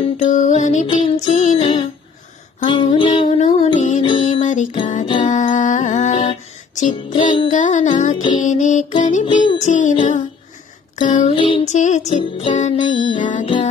అంటూ అనిపించిన అవునవును నేనే మరి కాదా చిత్రంగా నాకేనే కనిపించిన కవ్వించే చిత్రనయ్యాగా